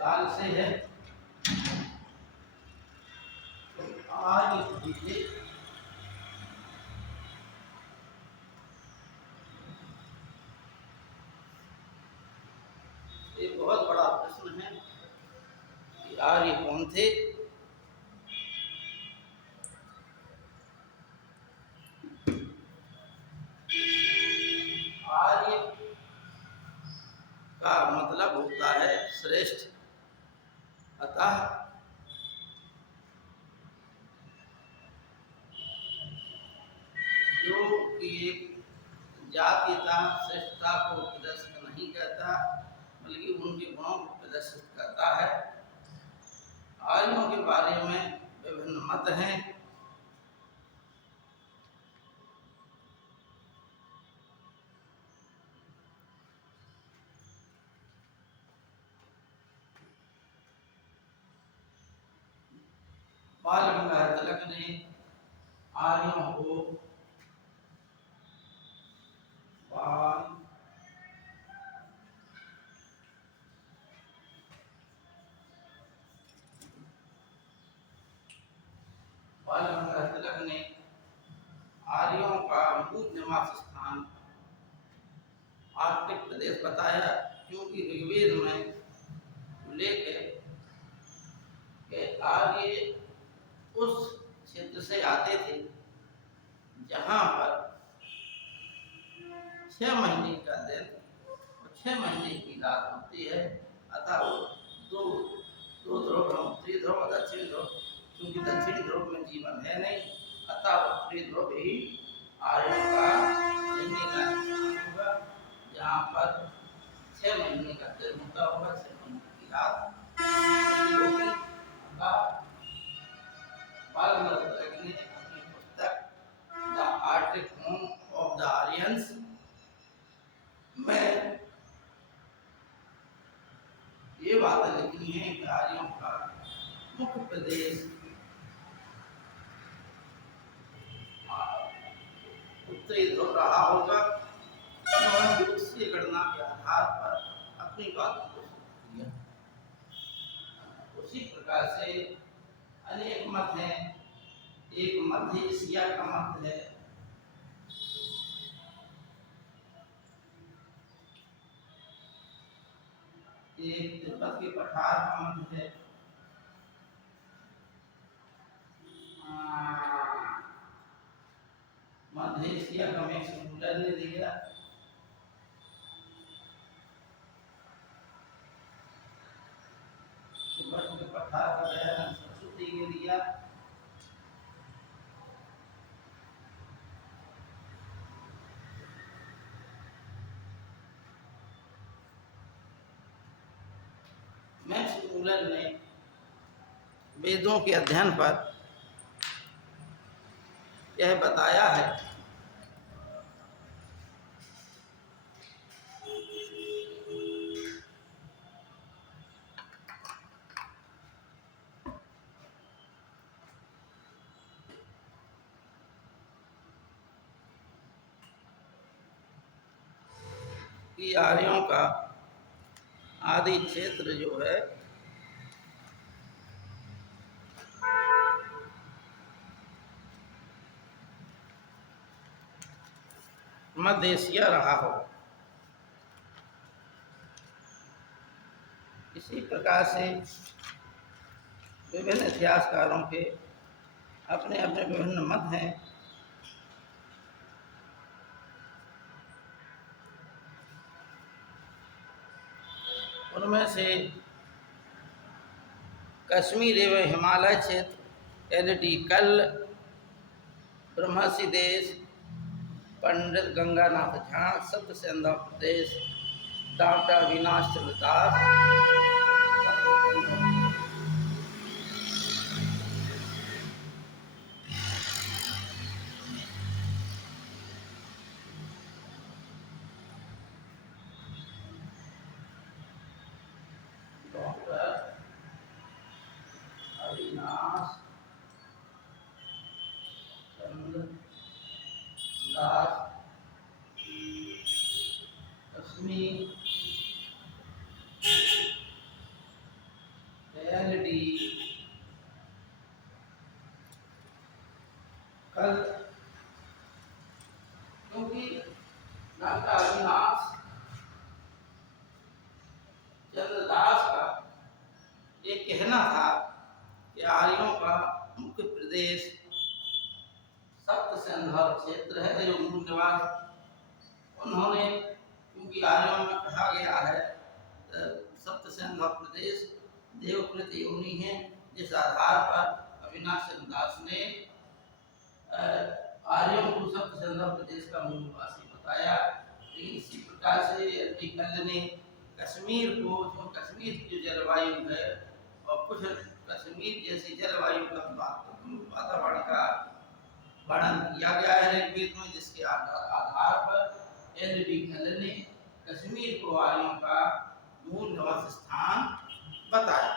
काल से है। आज ये बहुत बड़ा प्रश्न है कि आर्य कौन थे। आर्य का मतलब होता है श्रेष्ठ। अतः जो कि एक जातीयता श्रेष्ठता को प्रदर्शित नहीं करता बल्कि उनके गुणों को प्रदर्शित करता है। आर्यों के बारे में विभिन्न मत हैं। बाल गंगाधर तिलक ने आर्यों को बाल गंगाधर तिलक ने आर्यों का मूल निवास स्थान आर्कटिक प्रदेश बताया, क्योंकि ऋग्वेद में उल्लेख है कि आर्य उस क्षेत्र से आते थे जहां पर 6 महीने का दिन और 6 महीने की रात होती है। अतः वो दो दो ध्रुव, उत्तरी ध्रुव और दक्षिणी ध्रुव, क्योंकि दक्षिणी ध्रुव में जीवन है नहीं, अतः उत्तरी ध्रुव ही आर्यों का रहने का होगा, जहाँ पर 6 महीने का दिन होता होगा, 6 महीने की रात होगी। बालगंगाधर ने अपनी पुस्तक the Arctic home of the Aryans में ये बातें लिखी हैं कि आर्यों का मुख्य प्रदेश उत्तरी ध्रुव रहा होगा। उन्होंने ज्योतिषीय गणना के आधार पर अपनी बातों को सिद्ध किया। उसी प्रकार से अनेक मत हैं। एक मध्य एशिया का मत है, एक तिब्बत के पठार का मत है, मध्य एशिया का मैक्स मूलर ने दिया, तिब्बत के पठार का दयानंद सरस्वती ने दिया, मैक्स मूलर ने वेदों के अध्ययन पर यह बताया है कि आर्यों का आदि क्षेत्र जो है मध्य एशिया रहा हो। इसी प्रकार से विभिन्न इतिहासकारों के अपने अपने विभिन्न मत हैं। उनमें से कश्मीर एवं हिमालय क्षेत्र, एल.डी. कल्ल, ब्रह्मर्षि देश, पंडित गंगानाथ झा, सत्यसेन प्रदेश, डॉक्टर अविनाश चंद्र दास, डॉक्टर अविनाश चंद्र दास, कश्मीर डॉक्टर अविनाश चंद्र दास का ये कहना था कि आर्यों का मुख्य प्रदेश सप्त सिंधु क्षेत्र है जो मूल निवास उन्होंने, क्योंकि आर्यों में कहा गया है सप्त सिंधु प्रदेश देवकृत योनि है, जिस आधार पर अविनाश चंद्र दास ने आर्यों को सप्त सिंधु प्रदेश का मूल निवासी बताया। इसी प्रकार से अल्टीकल ने कश्मीर को, जो कश्मीर की जो जलवायु है और कुछ कश्मीर जैसी जलवायु का वातावरण का वर्णन किया गया है ऋग्वेद में, जिसके आधार पर एल्टीकल ने कश्मीर को आर्यों का मूल निवास स्थान बताया।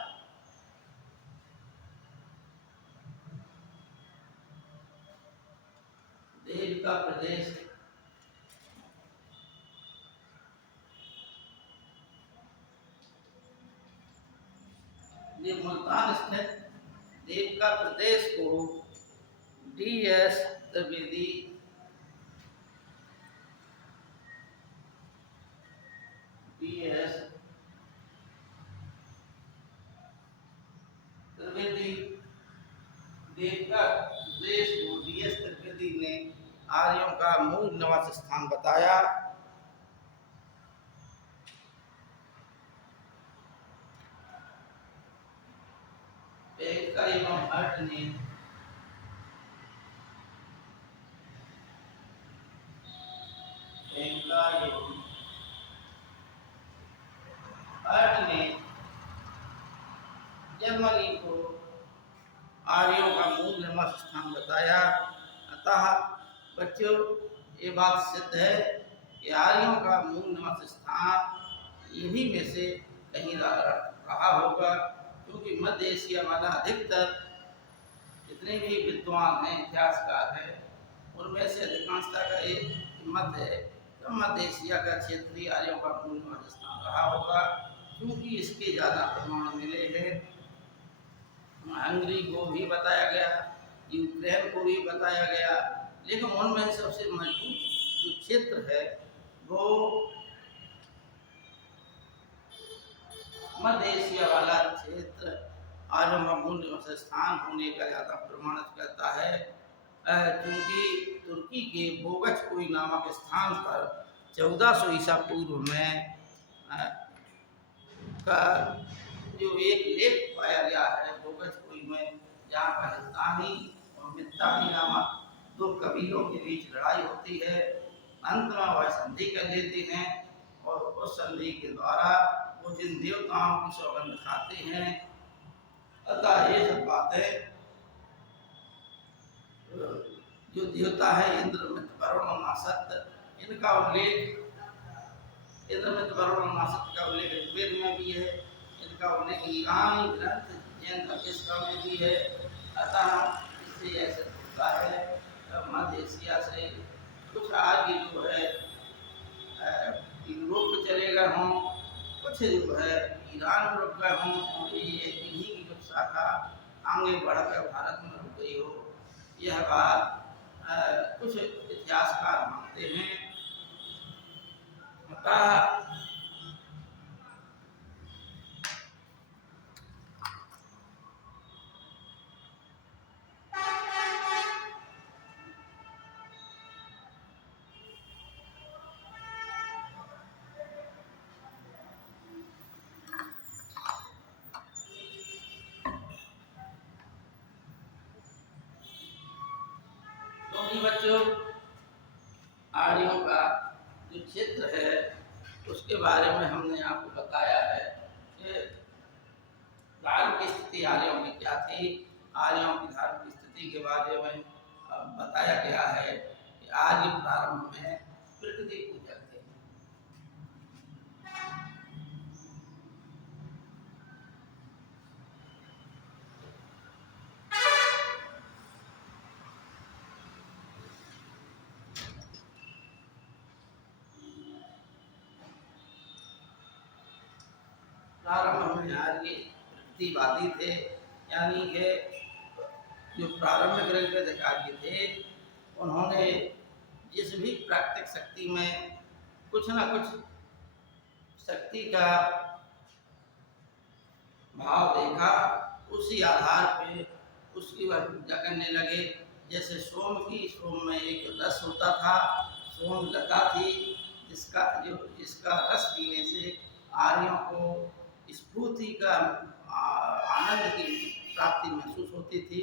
देव का प्रदेश ये मुल्तान स्थित देव का प्रदेश को डी.एस. त्रिवेदी देव का प्रदेश को डी.एस. त्रिवेदी ने आर्यों का मूल निवास स्थान बताया। एवं भट्ट ने जर्मनी को आर्यों का मूल निवास स्थान बताया। अतः बच्चों ये बात सिद्ध है कि आर्यों का मूल निवास स्थान इन्हीं में से कहीं रहा होगा, क्योंकि मध्य एशिया वाला अधिकतर जितने भी विद्वान हैं, इतिहासकार हैं, उनमें से अधिकांशता का एक मत है तो मध्य एशिया का क्षेत्रीय आर्यों का मूल निवास स्थान रहा होगा, क्योंकि इसके ज़्यादा प्रमाण मिले हैं। हंगरी को भी बताया गया, यूक्रेन को भी बताया गया, लेकिन उनमें सबसे मजबूत जो क्षेत्र है वो मध्य एशिया वाला क्षेत्र आर्यों का मूल निवास स्थान होने का ज़्यादा प्रमाणित करता है, क्योंकि तुर्की के बोगचकोई नामक स्थान पर 1400 ईसा पूर्व में का जो एक लेख पाया गया है बोगचकोई में, जहाँ पर हित्तानी और मित्तानी नामक दो कबीलों के बीच लड़ाई होती है। अंत में वह संधि कर लेते हैं और उस संधि के द्वारा वो जिन देवताओं की सौगंध खाते हैं। अतः ये सब बातें जो देवता है इंद्र, मित्र, वरुण और नासत, इनका उल्लेख इंद्र, मित्र, वरुण और नासत का उल्लेख ऋग्वेद में भी है, इनका उल्लेख ईरानी ग्रंथ जैन धर्मेश्वर में भी है। अतः इससे ऐसा होता है मध्य एशिया से कुछ आगे जो है यूरोप चले गए हों, कुछ जो है ईरान में रुक गए हों, और ये इन्हीं की जो शाखा आगे बढ़कर भारत में रुक गई हो, यह बात कुछ इतिहासकार मानते हैं। बच्चों आर्यों का जो क्षेत्र है उसके बारे में हमने आपको बताया है कि धार्मिक स्थिति आर्यों की क्या थी। आर्यों की धार्मिक स्थिति के बारे में बताया गया है कि आर्य प्रारंभ में प्रकृति पूजक थे। प्रारंभ में आर्य प्रकृतिवादी थे, यानी कि जो प्रारंभिक ऋग्वेद आर्य थे उन्होंने जिस भी प्राकृतिक शक्ति में कुछ ना कुछ शक्ति का भाव देखा, उसी आधार पे उसकी वह पूजा करने लगे। जैसे सोम की, सोम में एक रस होता था, सोम लता थी, जिसका रस पीने से आर्यों को स्फूर्ति का आनंद की प्राप्ति महसूस होती थी,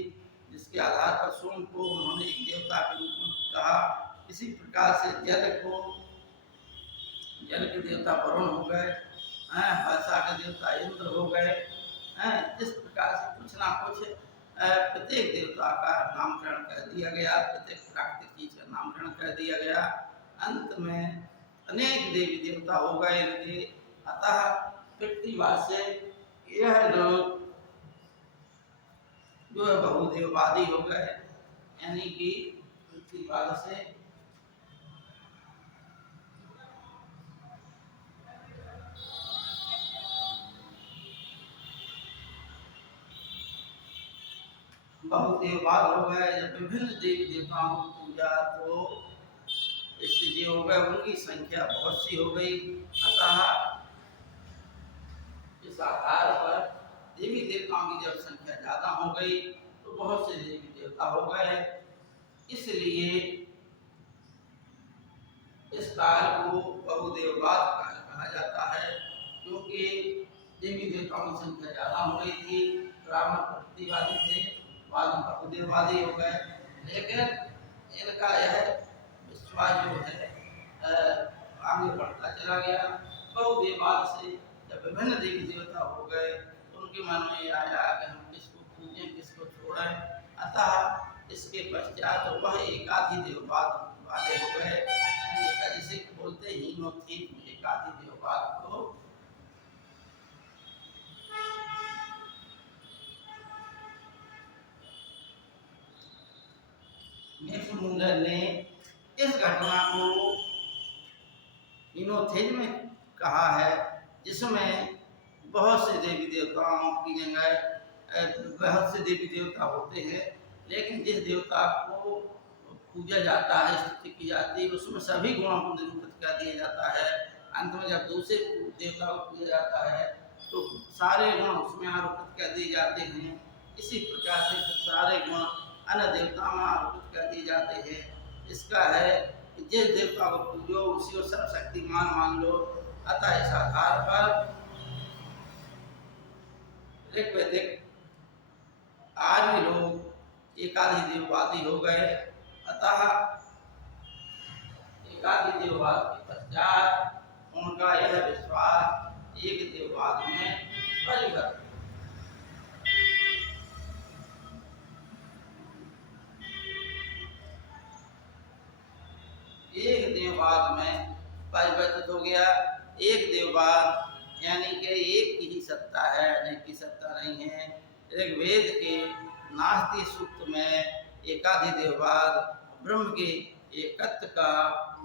जिसके आधार पर सोम को उन्होंने एक देवता के रूप में कहा। इसी प्रकार से जल के देवता वरुण हो गए, वर्षा के देवता इंद्र हो गए। इस प्रकार से कुछ ना कुछ प्रत्येक देवता का नामकरण कर दिया गया, प्रत्येक प्राकृतिक चीज का नामकरण कर दिया गया। अंत में अनेक देवी देवता हो गए इनके। अतः पृथ्वीवाद से यह लोग जो है बहुदेववादी हो गए, यानी कि पृथ्वीवाद से बहुदेववाद हो गए। जब विभिन्न देवी देवताओं की पूजा, तो इससे जो हो गए उनकी संख्या बहुत सी हो गई। अतः इस आधार पर देवी देवताओं की जब संख्या ज्यादा हो गई तो बहुत से देवी देवता हो गए। इसलिए इस काल को बहुदेववाद काल कहा जाता है, क्योंकि देवी देवताओं की संख्या ज्यादा हो गई थी। ब्राह्मण प्रतिवादी थे, बाद में बहुदेववादी हो गए। लेकिन इनका यह विश्वास जो है आगे बढ़ता चला गया। बहुदेववाद से जब विभिन्न देवी देवता हो गए तो उनके मन में आया कि हम किसको पूजें, किसको छोड़ें। अतः इसके पश्चात वह एकाधि देववाद वाले हो गए, जिसे बोलते ही एकाधि देववाद को। मुंडन ने इस घटना को हीनोथेज में कहा है, जिसमें बहुत से देवी देवताओं की जगह बहुत से देवी देवता होते हैं, लेकिन जिस देवता को पूजा जाता है, स्तुति की जाती है, उसमें सभी गुणों को निरूपित कर दिया जाता है। अंत में जब दूसरे देवता को पूजा जाता है तो सारे गुण उसमें आरोपित कर दिए जाते हैं। इसी प्रकार से सारे गुण अन्य देवताओं में आरोपित कर दिए जाते हैं। इसका है कि जिस देवता को पूजो उसी को सर्वशक्तिमान मान लो। अतः इस आधार पर ऋग्वैदिक आर्य लोग एकाधि देववादी हो गए। अतः एकाधि देववाद के पश्चात उनका यह विश्वास एक देववाद में परिवर्तित। एक देववाद में परिवर्तित हो गया। एक देववाद यानी कि एक की ही सत्ता है, अनेक की सत्ता नहीं है। ऋग्वेद के नास्ति सूक्त में एकाधि देववाद, ब्रह्म के एकत्व का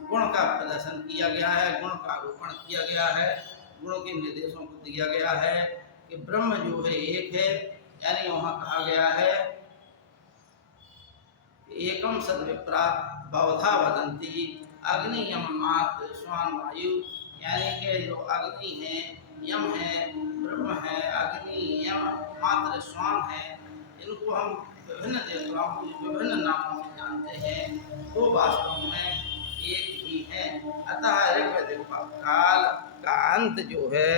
गुण का प्रदर्शन किया गया है, गुण का आरोपण किया गया है, गुणों के निर्देशों को दिया गया है कि ब्रह्म जो है एक है। यानी वहाँ कहा गया है एकम सद्विप्रा बहुधा वदंती अग्नि यम मात्र स्वान वायु। यानी कि जो अग्नि है, यम है, ब्रह्म है, अग्नि यम मात्र स्वान है, इनको हम विभिन्न देवताओं को विभिन्न नामों से जानते हैं, वो वास्तव में एक ही है। अतः ऋग्वैदिक काल का अंत जो है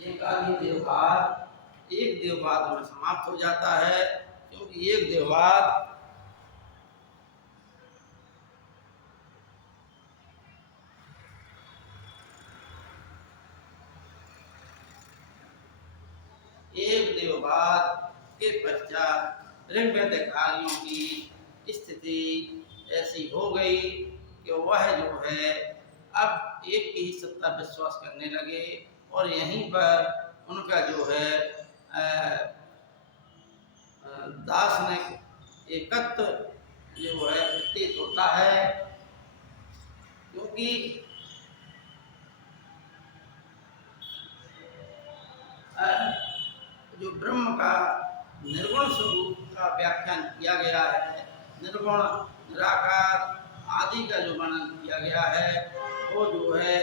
एकाधि देववाद एक देववाद में समाप्त हो जाता है, क्योंकि एक देववाद के पश्चात ऋग्वैदिक आर्यों की स्थिति ऐसी हो गई कि वह जो है अब एक की ही सत्ता विश्वास करने लगे, और यहीं पर उनका जो है दार्शनिक एकत्व जो है प्रतीत होता है। क्योंकि जो ब्रह्म का निर्गुण स्वरूप का व्याख्यान किया गया है। निर्गुण निराकार आदि का जो वर्णन किया गया है वो जो है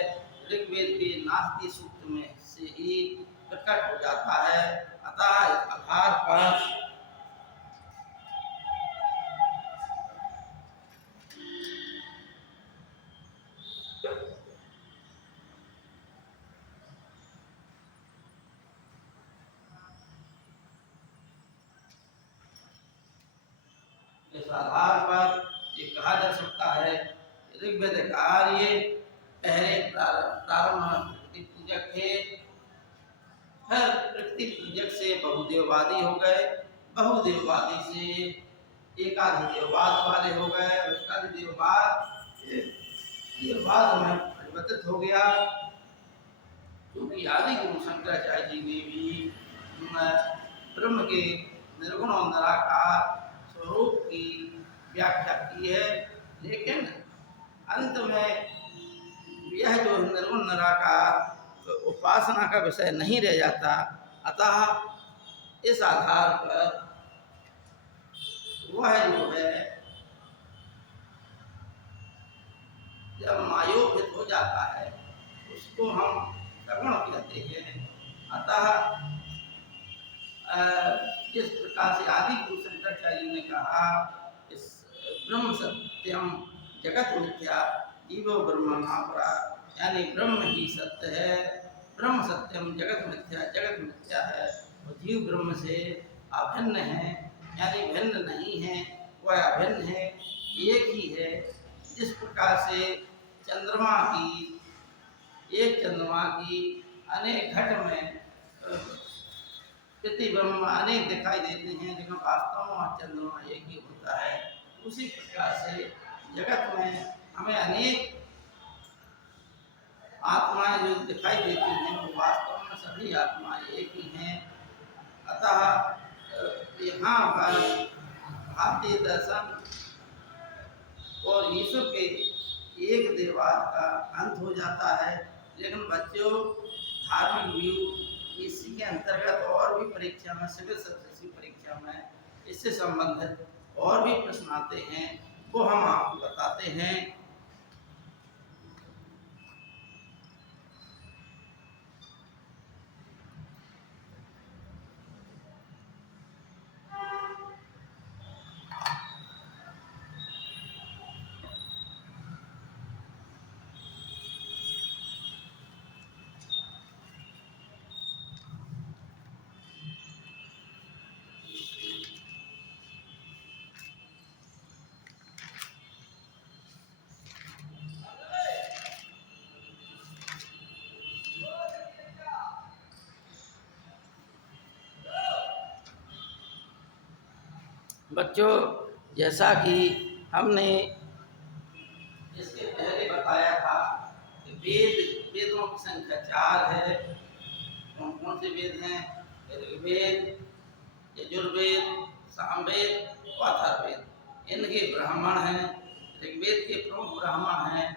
ऋग्वेद के नास्ति सूक्त में से ही प्रकट हो जाता है। अतः इस आधार पर ये कहा जा सकता है ऋग्वेद कार्य पहले प्रारंभ प्रकृति पूजक थे, फिर प्रकृति पूजक से बहुदेववादी हो गए, बहुदेववादी से एकाधिक देववाद वाले हो गए, एकाधिक देववाद में परिवर्तित हो गया। क्योंकि आदि गुरु शंकराचार्य जी ने भी ब्रह्म के निर्गुण और निराकार स्वरूप की व्याख्या की है, लेकिन अंत में यह जो निर्गुण निराकार उपासना का विषय नहीं रह जाता। अतः इस आधार पर वह जो है जब मायोभित हो जाता है उसको हम सगुण कहते हैं। अतः जिस प्रकार से आदि गुरु शंकराचार्य ने कहा इस ब्रह्म सत्यम जगत मिथ्या जीवो ब्रह्म परा, यानी ब्रह्म ही सत्य है, ब्रह्म सत्यम जगत मिथ्या है और जीव ब्रह्म से अभिन्न है, यानी भिन्न नहीं है, वह अभिन्न है, एक ही है। जिस प्रकार से चंद्रमा की एक चंद्रमा की अनेक घट में प्रतिबिंब अनेक दिखाई देते हैं, लेकिन वास्तव में चंद्रमा एक ही होता है। उसी प्रकार से जगत में हमें अनेक आत्माएं जो दिखाई देती हैं वो वास्तव में सभी आत्माएं एक ही हैं। अतः यहाँ पर भारतीय दर्शन और ईश्वर के एक देववाद का अंत हो जाता है। लेकिन बच्चों धार्मिक व्यू इसी के अंतर्गत और भी परीक्षा में, सिविल सर्विस परीक्षा में इससे संबंधित और भी प्रश्न आते हैं, वो हम आपको बताते हैं। बच्चों, जैसा कि हमने इसके पहले बताया था कि वेदों की संख्या 4 है। कौन कौन से वेद हैं? ऋग्वेद, यजुर्वेद, सामवेद और अथर्ववेद। इनके ब्राह्मण हैं। ऋग्वेद के प्रमुख ब्राह्मण हैं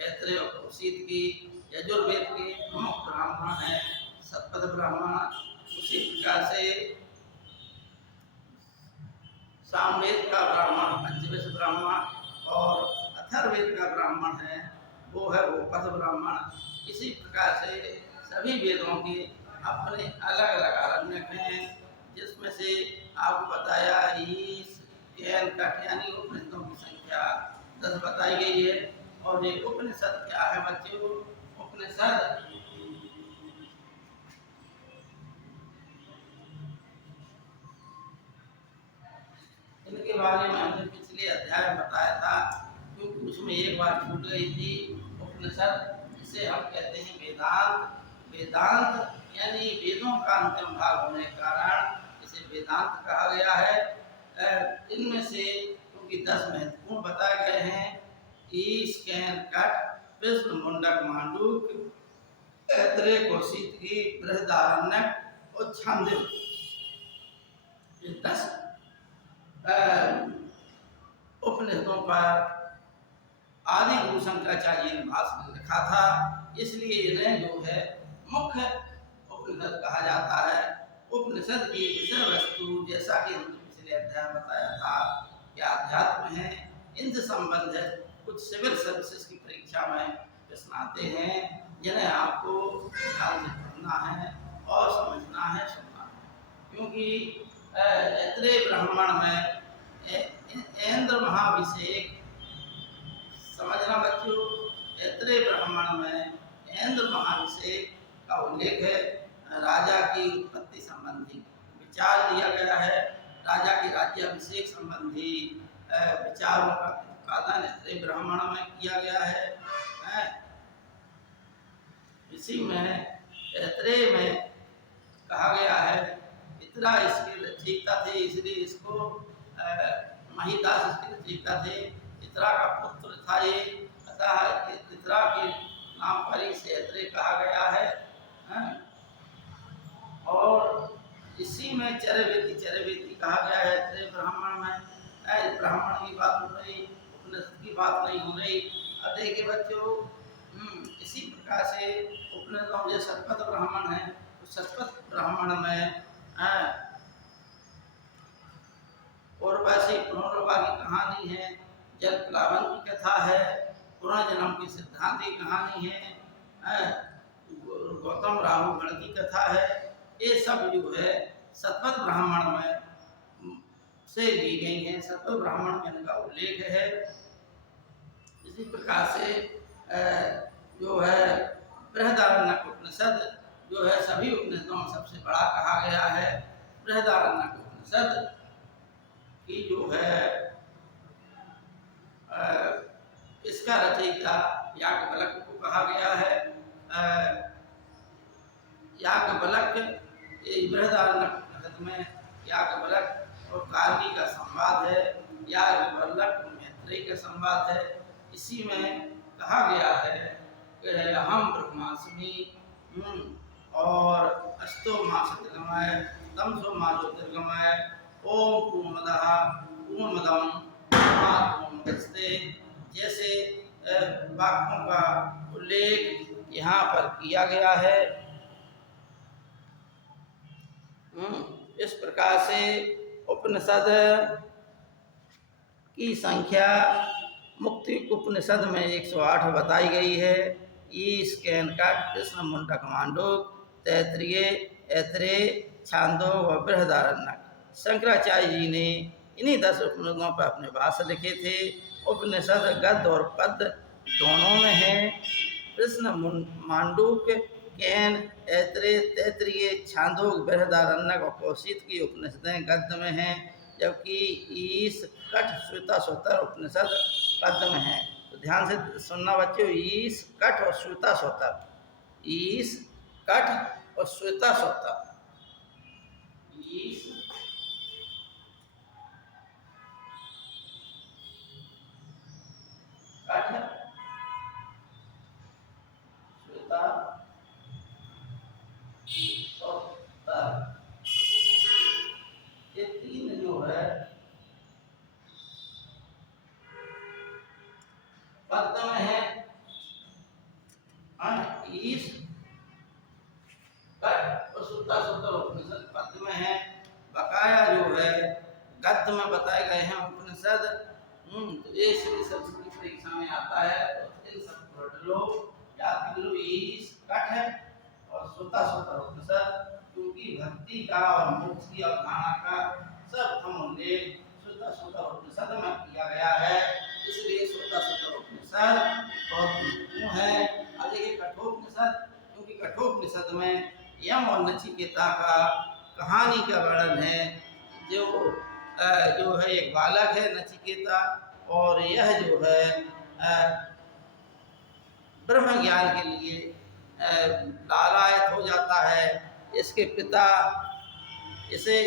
ऐत्रेय और कौशिक की। यजुर्वेद के प्रमुख ब्राह्मण हैं सतपथ ब्राह्मण। उसी प्रकार से सामवेद का ब्राह्मण पंचविश ब्राह्मण और अथर्ववेद का ब्राह्मण है वो है गोपथ ब्राह्मण। इसी प्रकार से सभी वेदों के अपने अलग अलग आरण्यक हैं, जिसमें से आपको बताया ईश, कैन, कठ यानी उपनिषदों की संख्या 10 बताई गई है। और ये उपनिषद क्या है बच्चों? उपनिषद इनके बारे में हमने पिछले अध्याय में बताया था, क्योंकि उसमें एक बार छूट गई थी। उपनिषद जिसे हम कहते हैं वेदांत। वेदांत यानी वेदों का अंतिम भाग होने के कारण इसे वेदांत कहा गया है। इनमें से क्योंकि 10 महत्वपूर्ण बताए गए हैं, ईश, कैन, कठ, विष्णु, मुंडक, मांडूक, ऐत्रेय, कौशिकी, बृहदारण्यक और छांदोग्य। ये 10 उपनिषदों पर आदि गुरु शंकराचार्य ने भाष्य लिखा था, इसलिए इन्हें जो है मुख्य उपनिषद कहा जाता है। उपनिषद की विषय वस्तु, जैसा कि हमने पिछले अध्याय में बताया था कि अध्यात्म है, इनसे संबंधित कुछ सिविल सर्विसेज की परीक्षा में प्रश्न आते हैं, जिन्हें आपको ध्यान से पढ़ना है और समझना है, सुनना है। क्योंकि ऐत्रेय ब्राह्मण में इंद्र महाभिषेक, समझना बच्चों, ऐत्रेय ब्राह्मण में इंद्र महाभिषेक का उल्लेख है। राजा की उत्पत्ति संबंधी विचार दिया गया है, राजा की राज्याभिषेक संबंधी विचारों का प्रतिपादन ऐत्रेय ब्राह्मण में किया गया है। इसी में ऐत्रेय में कहा गया है, इतना इसके रचयिता थे, इसलिए इसको महिदास इसके रचयिता थे, इतरा का पुत्र था ये, अतः इतरा के नाम पर इसे ऐत्रेय कहा गया है। और इसी में चरवेदी कहा गया है ऐत्रेय ब्राह्मण में। ब्राह्मण की बात हो रही, उपनिषद की बात नहीं हो रही। अब देखिए बच्चों, इसी प्रकार से उपनिषदों जो शतपथ ब्राह्मण है, तो शतपथ ब्राह्मण में उर्वशी पुनर्वा की कहानी है, जल प्लावन की कथा है, पुनर्जन्म की सिद्धांत की कहानी है, गौतम राहु गण की कथा है। ये सब जो है शतपथ ब्राह्मण में से ली गई हैं, शतपथ ब्राह्मण में इनका उल्लेख है। इसी प्रकार से जो है बृहदारण्यक उपनिषद जो है सभी उपनिषदों में सबसे बड़ा कहा गया है। बृहदारण्यक उपनिषद की जो है इसका रचयिता याज्ञवल्क्य को कहा गया है। याज्ञवल्क्य बृहदारण्यक उपनिषद में याज्ञवल्क्य और कार्की का संवाद है, याज्ञवल्क्य मैत्रेयी का संवाद है। इसी में कहा गया है कि अहम ब्रह्मास्मि और अस्तो मां सत्यगमय तमसो मां ज्योतिर्गमय ओम पूर्णमदः पूर्णमदं पूर्णमुदच्यते जैसे वाक्यों का उल्लेख यहाँ पर किया गया है। इस प्रकार से उपनिषद की संख्या मुक्ति उपनिषद में 108 बताई गई है। ईश, कैनकाट, कृष्ण, मुंडक, मांडूक, तैत्तिरीय, ऐत्रेय, छांदोग और बृहदारण्यक। शंकराचार्य जी ने इन्हीं 10 उपनिषदों पर अपने भाष्य लिखे थे। उपनिषद गद्य और पद्य दोनों में है। कृष्ण, मांडूक, कैन, ऐत्रेय, तैत्तिरीय, छांदोग, बृहदारण्यक और कौशिक की उपनिषदें गद्य में हैं, जबकि ईश, कठ, श्वेता, स्वतर उपनिषद पद्य में है। तो ध्यान से सुनना बच्चों, ईश, कठ और श्वेता स्वतर, ईश, कठ और श्वेता स्वतर, ईश, कठ, श्वेता स्वतर, ये तीन जो है पद्य में है। ईश, कठ और श्वेता स्वतर उपनिषद पद्य में है। बकाया जो है गद्य में बताए गए हैं उपनिषद। तो ये श्री सरस्वती परीक्षा में आता है, तो इन सब पढ़ लो, याद कर लो। ईश, कठ और श्वेता स्वतर उपनिषद, क्योंकि भक्ति का और मोक्ष की अवधारणा का सब हम उल्लेख श्वेता स्वतर उपनिषद में किया गया है, इसलिए श्वेता स्वतर उपनिषद बहुत महत्वपूर्ण है। अब देखिए कठोपनिषद, क्योंकि कठोपनिषद में यम और नचिकेता का कहानी का वर्णन है। जो है एक बालक है नचिकेता, और यह जो है ब्रह्म ज्ञान के लिए लालायत हो जाता है। इसके पिता इसे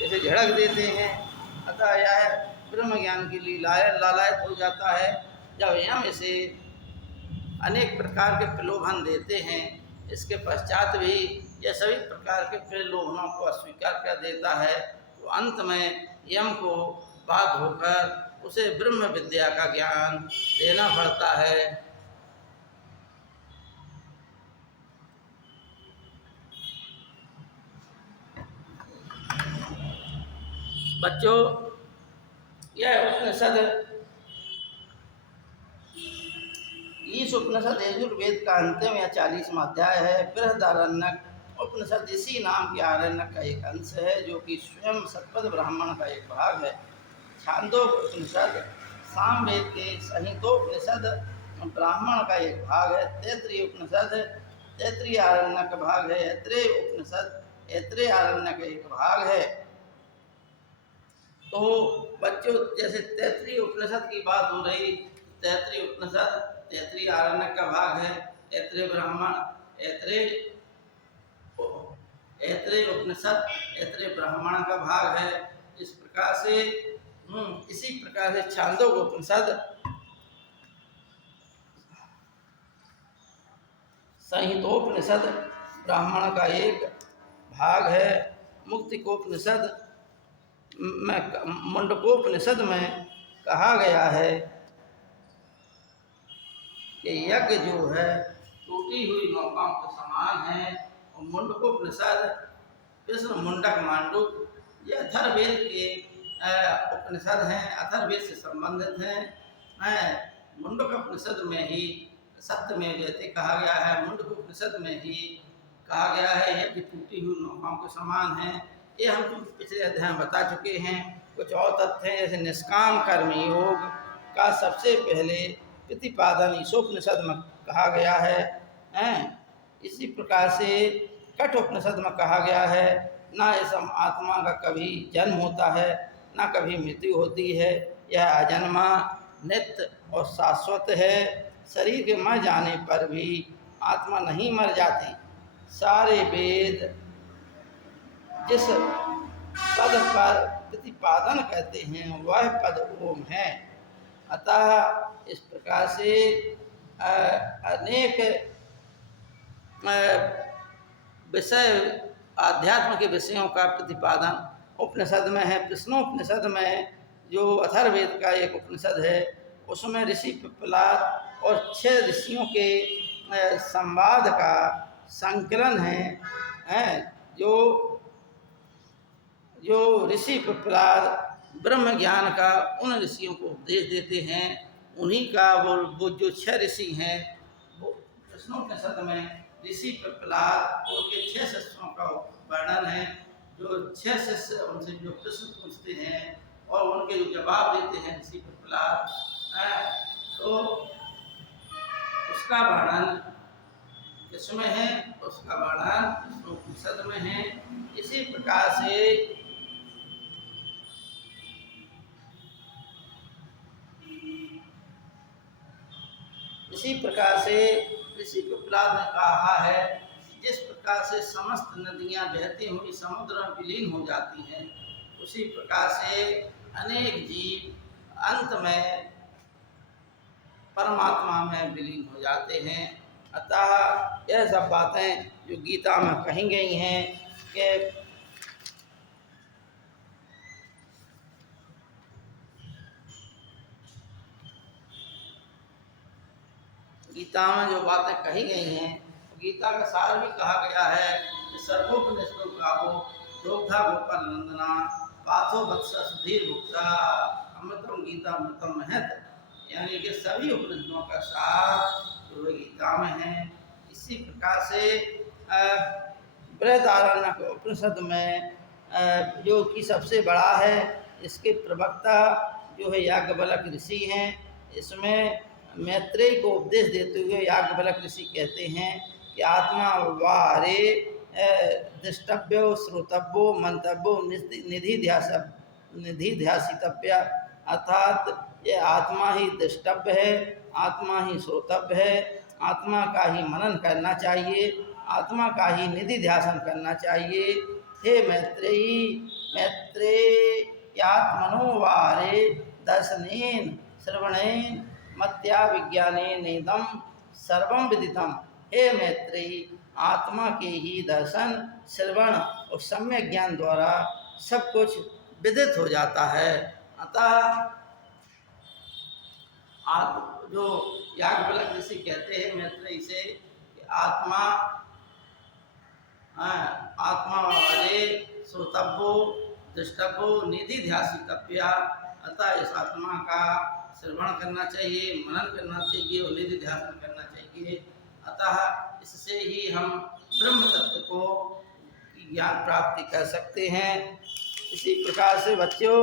इसे झड़क देते हैं। अतः यह ब्रह्म ज्ञान के लिए लालायत हो जाता है। जब यम इसे अनेक प्रकार के प्रलोभन देते हैं, इसके पश्चात भी यह सभी प्रकार के प्रलोभनों को अस्वीकार कर देता है, तो अंत में यम को बाध्य होकर उसे ब्रह्म विद्या का ज्ञान देना पड़ता है। बच्चों, यह उपनिषद इस उपनिषद यजुर्वेद का अंतिम या 40वां अध्याय है। बृहदारण्यक उपनिषद इसी नाम के आरण्यक का एक अंश है, जो कि स्वयं शतपथ ब्राह्मण का एक भाग है। छांदोग्य उपनिषद सामवेद के संहितोपनिषद ब्राह्मण का एक भाग है। तैत्तिरीय उपनिषद तैत्तिरीय आरण्यक का भाग है। ऐत्रेय उपनिषद ऐत्रेय आरण्यक का एक भाग है। तो बच्चों, जैसे तैत्तिरीय उपनिषद की बात हो रही, तैत्तिरीय उपनिषद तैत्तिरीय आरण्यक का भाग है। ऐत्रेय ब्राह्मण ऐत्रेय उपनिषद ऐत्रेय ब्राह्मण का भाग है। इस प्रकार से इसी प्रकार से छांदोग्य उपनिषद संहितोपनिषद ब्राह्मण का एक भाग है। मुक्तिकोपनिषद में मुंडकोपनिषद में कहा गया है कि यज्ञ जो है टूटी हुई नौकाओं के समान है। और मुंडकोपनिषद कृष्ण मुंडक मांडुक ये अथर्ववेद के उपनिषद हैं, अथर्ववेद से संबंधित हैं। मुंडक उपनिषद में ही सत्य में जैसे कहा गया है, मुंडक उपनिषद में ही कहा गया है यज्ञ टूटी हुई नौकाओं के समान है। ये हम पिछले अध्याय में बता चुके हैं। कुछ और तथ्य हैं, जैसे निष्काम कर्म योग का सबसे पहले प्रतिपादन ईशोपनिषद में कहा गया है। इसी प्रकार से कठोपनिषद में कहा गया है, ना इस आत्मा का कभी जन्म होता है, ना कभी मृत्यु होती है। यह अजन्मा नित्य और शाश्वत है। शरीर के मर जाने पर भी आत्मा नहीं मर जाती। सारे वेद जिस पद पर प्रतिपादन कहते हैं वह पद ओम है। अतः इस प्रकार से अनेक विषय आध्यात्म के विषयों का प्रतिपादन उपनिषद में है। प्रश्नोपनिषद में जो अथर्ववेद का एक उपनिषद है, उसमें ऋषि पिप्पलाद और 6 ऋषियों के संवाद का संकलन है। जो ऋषि पिप्पलाद ब्रह्म ज्ञान का उन ऋषियों को उपदेश देते हैं, उन्हीं का वो जो 6 ऋषि हैं, वो प्रश्नोपनिषद में ऋषि पिप्पलाद उनके 6 शिष्यों का वर्णन है। जो 6 शिष्य उनसे जो प्रश्न पूछते हैं और उनके जो जवाब देते हैं ऋषि पिप्पलाद, तो उसका वर्णन इसमें है, उसका वर्णन उपनिषद में है। इसी प्रकार से ऋषि पिप्पलाद ने कहा है, जिस प्रकार से समस्त नदियां बहती हुई समुद्र में विलीन हो जाती हैं, उसी प्रकार से अनेक जीव अंत में परमात्मा में विलीन हो जाते हैं। अतः यह सब बातें जो गीता में कही गई हैं कि गीता में जो बातें कही गई हैं, गीता का सार भी कहा गया है कि सर्वोपनिषदों का वो दोग्धा गोपाल नंदना पाथो वत्स सुधीर भुक्ता अमृतम गीता अमृतम महत, यानी कि सभी उपनिषदों का सार जो गीता में है। इसी प्रकार से बृहदारण्यक उपनिषद में जो कि सबसे बड़ा है, इसके प्रवक्ता जो है याज्ञवल्क्य ऋषि हैं। इसमें मैत्रेय को उपदेश देते हुए याज्ञवल्क्य ऋषि कहते हैं कि आत्मा वारे द्रष्टव्यो श्रोतव्यो मंतव्यो निधिध्यासितव्य, अर्थात ये आत्मा ही द्रष्टव्य है, आत्मा ही श्रोतव्य है, आत्मा का ही मनन करना चाहिए, आत्मा का ही निधि ध्यासन करना चाहिए। हे मैत्रेयी, मैत्रेय यात्मनोवारे दर्शनेन श्रवणेन मत्या विज्ञानेनेदं सर्वं विदितम्। हे मैत्रेयी, आत्मा के ही दर्शन, श्रवण और सम्यक ज्ञान द्वारा सब कुछ विदित हो जाता है। अतः आप जो याज्ञवल्क्य ऋषि कहते हैं मैत्रेयी से कि आत्मा आत्मा वाले श्रोतव्यो दृष्टव्यो निधि ध्यासितव्या। अतः इस आत्मा का श्रवण करना चाहिए, मनन करना चाहिए और निधि ध्यान करना चाहिए। अतः इससे ही हम ब्रह्म तत्व को ज्ञान प्राप्ति कर सकते हैं। इसी प्रकार से बच्चों,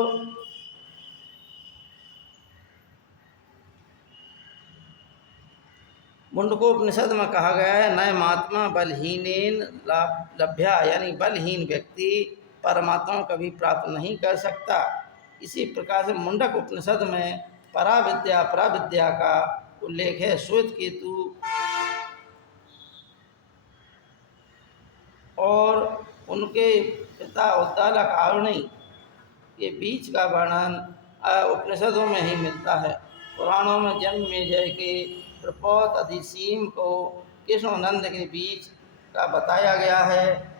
मुंडकोपनिषद में कहा गया है नयमात्मा बलहीनेन लभ्या, यानी बलहीन व्यक्ति परमात्मा को कभी प्राप्त नहीं कर सकता। इसी प्रकार से मुंडक उपनिषद में पराविद्या का उल्लेख है। श्वेत केतु और उनके पिता उद्दालक आरुणि के बीच का वर्णन उपनिषदों में ही मिलता है। पुराणों में जन्मेजय के प्रपोत अधिसीम को कृष्णानंद के बीच का बताया गया है।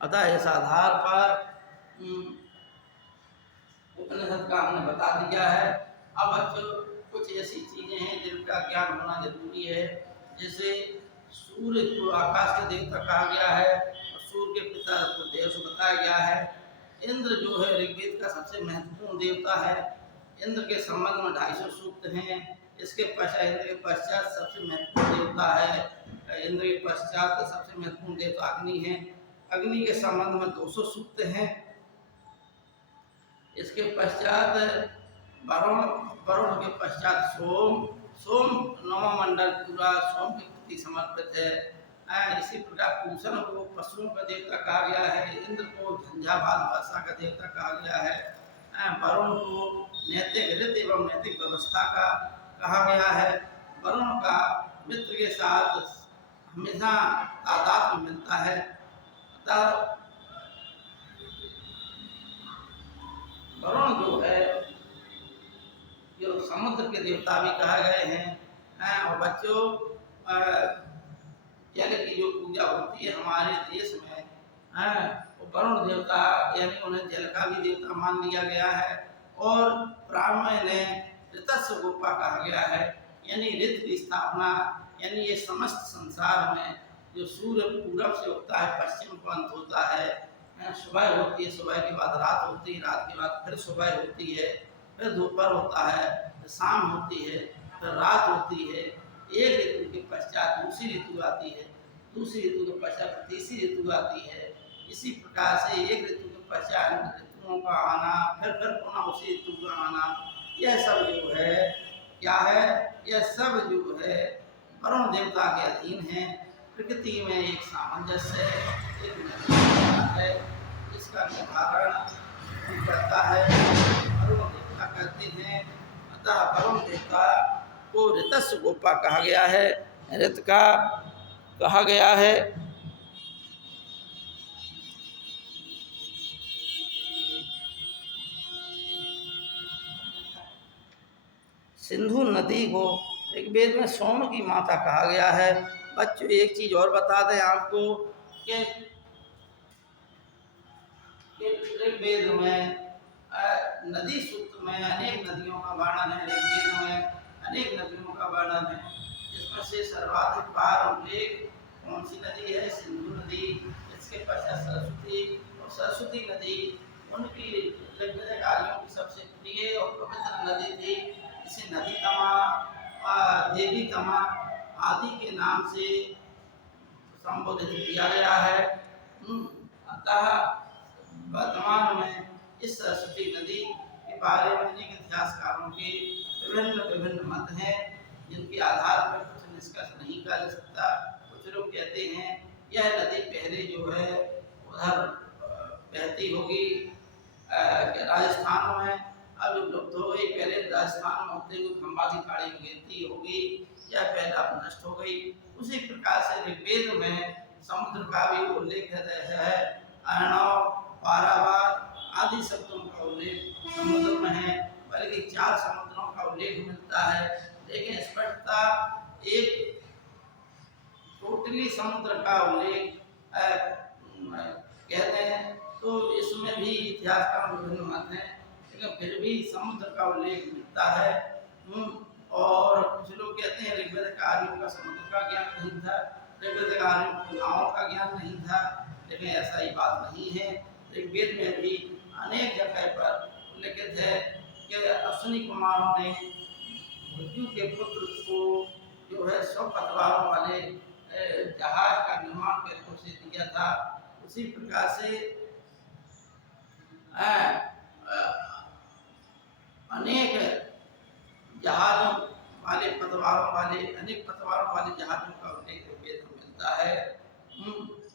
अतः इस आधार पर उपनिषद का हमने बता दिया है। अब बच्चों, कुछ ऐसी चीजें हैं जिनका ज्ञान होना जरूरी है। जैसे सूर्य को आकाश का देवता कहा गया है और सूर्य के पिता को देव से बताया गया है। इंद्र जो है ऋग्वेद का सबसे महत्वपूर्ण देवता है। इंद्र के संबंध में 250 सूक्त हैं। इसके पश्चात इंद्र के पश्चात सबसे महत्वपूर्ण देवता है। इंद्र के पश्चात सबसे महत्वपूर्ण देवता अग्नि है। अग्नि के संबंध में 200 सूक्त हैं। इसके पश्चात वरुण के पश्चात सोम नवम मंडल पूरा सोम के प्रति समर्पित है। इसी प्रकार पूषण को पशुओं का देवता कहा गया है। इंद्र को झंझावात वर्षा का देवता कहा गया है। वरुण को नैतिक रीति एवं नैतिक व्यवस्था का कहा गया है। वरुण का मित्र के साथ हमेशा तादाद में मिलता है। अतः वरुण जो है जो समुद्र के देवता भी कहा गए हैं। और बच्चों, जल की जो पूजा होती है हमारे देश में, वो वरुण देवता यानी उन्हें जल का भी देवता मान लिया गया है। और ब्राह्मण ने ऋतस्य गोपा कहा गया है, यानी ऋत की स्थापना, यानी ये समस्त संसार में जो सूर्य पूरब से उगता है पश्चिम को अंत होता है। सुबह होती है, सुबह के बाद रात होती है, रात के बाद फिर सुबह होती है, फिर दोपहर होता है, फिर शाम होती है, फिर रात होती है। एक ऋतु के पश्चात दूसरी ऋतु आती है, दूसरी ऋतु के पश्चात तीसरी ऋतु आती है। इसी प्रकार से एक ऋतु के पश्चात ऋतुओं का आना, फिर पुनः उसी ऋतु का आना, यह सब जो है क्या है, यह सब जो है वरुण देवता के अधीन है। प्रकृति में एक सामंजस्य है, एक है, इसका निर्धारण करता है वरुण देवता कहते हैं। अतः वरुण देवता को ऋतस्य गोपा कहा गया है, ऋत का कहा गया है। सिंधु नदी को ऋग्वेद में सोम की माता कहा गया है। बच्चों, एक चीज और बता दें आपको कि ऋग्वेद में नदी सूक्त में अनेक नदियों का वर्णन है। ऋग्वेद में अनेक नदियों का वर्णन है, जिसमें से सर्वाधिक पारंपरिक कौन सी नदी है? सिंधु नदी। इसके पश्चात सरस्वती, और सरस्वती नदी उनकी ऋग्वेद कार्यों की सबसे प्रिय और पवित्र नदी थी। इसे नदी तमा, देवी तमा आदि के नाम से संबोधित किया गया है। अतः वर्तमान में इस सरस्वती नदी के बारे में अनेक इतिहासकारों के विभिन्न मत हैं, जिनके आधार पर कुछ निष्कर्ष नहीं किया जा सकता। कुछ लोग कहते हैं यह नदी पहले जो है उधर बहती होगी राजस्थान में अब लुप्त हो गई। पहले राजस्थान में होते हुए खंबाती खाड़ी में गिरती होगी या पहले अब नष्ट हो गई। उसी प्रकार से ऋग्वेद में समुद्र का भी उल्लेख है। अर्णव, पारावार आदि शब्दों का उल्लेख समुद्र में है, बल्कि 4 समुद्रों का उल्लेख मिलता है। लेकिन स्पष्टता एक टोटली समुद्र का उल्लेख कहते हैं, तो इसमें भी इतिहासकार विभिन्न मत हैं, लेकिन फिर भी समुद्र का उल्लेख मिलता है। और कुछ लोग कहते हैं ऋग्वेद कार्यों का समुद्र का ज्ञान नहीं था, ऋग्वेद कार्यों को नावों का ज्ञान नहीं था, लेकिन ऐसा ही बात नहीं है। ऋग्वेद में भी अनेक जगह पर उल्लेखित है कि अश्विनी कुमारों ने मृत्यु के पुत्र को जो है 100 पतवारों वाले जहाज का निर्माण करके उसे दिया था। उसी प्रकार से अनेक जहाजों वाले पतवारों वाले अनेक पतवारों वाले जहाजों का उल्लेख ऋग्वेद में मिलता है।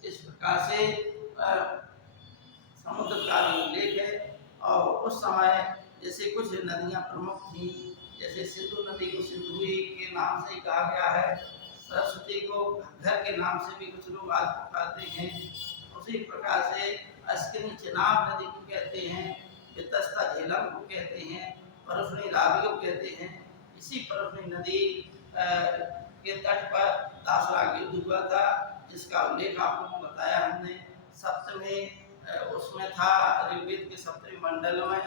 इस प्रकार से समुद्र का भी उल्लेख है। और उस समय जैसे कुछ नदियां प्रमुख थी, जैसे सिंधु नदी को सिंधुई के नाम से ही कहा गया है, सरस्वती को घर के नाम से भी कुछ लोग आज पुकारते हैं। उसी प्रकार से अस्किनी चिनाब नदी को कहते हैं, वितस्ता झेलम को कहते हैं, परफनी रावी को कहते हैं। इसी परफनी नदी के तट पर 10 लाख युद्ध हुआ था, जिसका उल्लेख आप लोगों को बताया हमने। सप्तमी उसमें था ऋग्वेद के 7वें मंडल में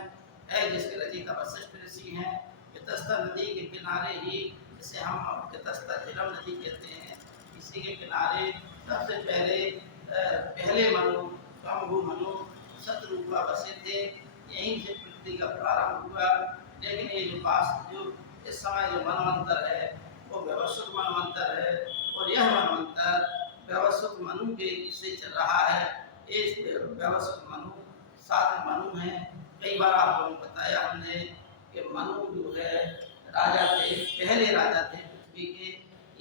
है, जिसके रचयिता वशिष्ठ ऋषि हैं। वितस्ता नदी के किनारे ही, जिसे हम वितस्ता झेलम नदी कहते हैं, इसी के किनारे सबसे पहले मनु स्वयंभू मनु शतरूपा बसे थे। यहीं से पृथ्वी का प्रारंभ हुआ। लेकिन ये जो इस समय जो मनवंतर है वो व्यवस्थित मनवंतर है, और यह मनवंतर व्यवस्थित मनु के से चल रहा है। इस व्यवस्थित मनु 7 मनु हैं। कई बार आप लोगों को बताया हमने कि मनु जो है राजा थे, पहले राजा थे पृथ्वी के।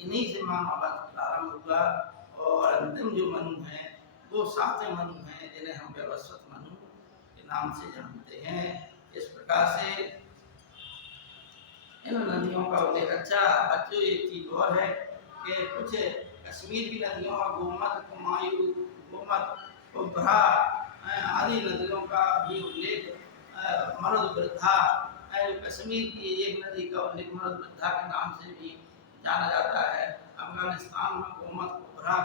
इन्हीं से मानव वंश प्रारंभ हुआ, और अंतिम जो मनु हैं वो 7वें मनु हैं, जिन्हें हम व्यवस्थित मनु के नाम से जानते हैं। इस प्रकार से इन नदियों का उल्लेख। अच्छा बच्चों, एक चीज और है कि कुछ कश्मीर की नदियों का गोमत, कुमायूं, गोमत, उभरा आदि नदियों का भी उल्लेख मरुद वृद्धा, कश्मीर की एक नदी का उल्लेख मरुद वृद्धा के नाम से भी जाना जाता है। अफगानिस्तान में गोमत, उभरा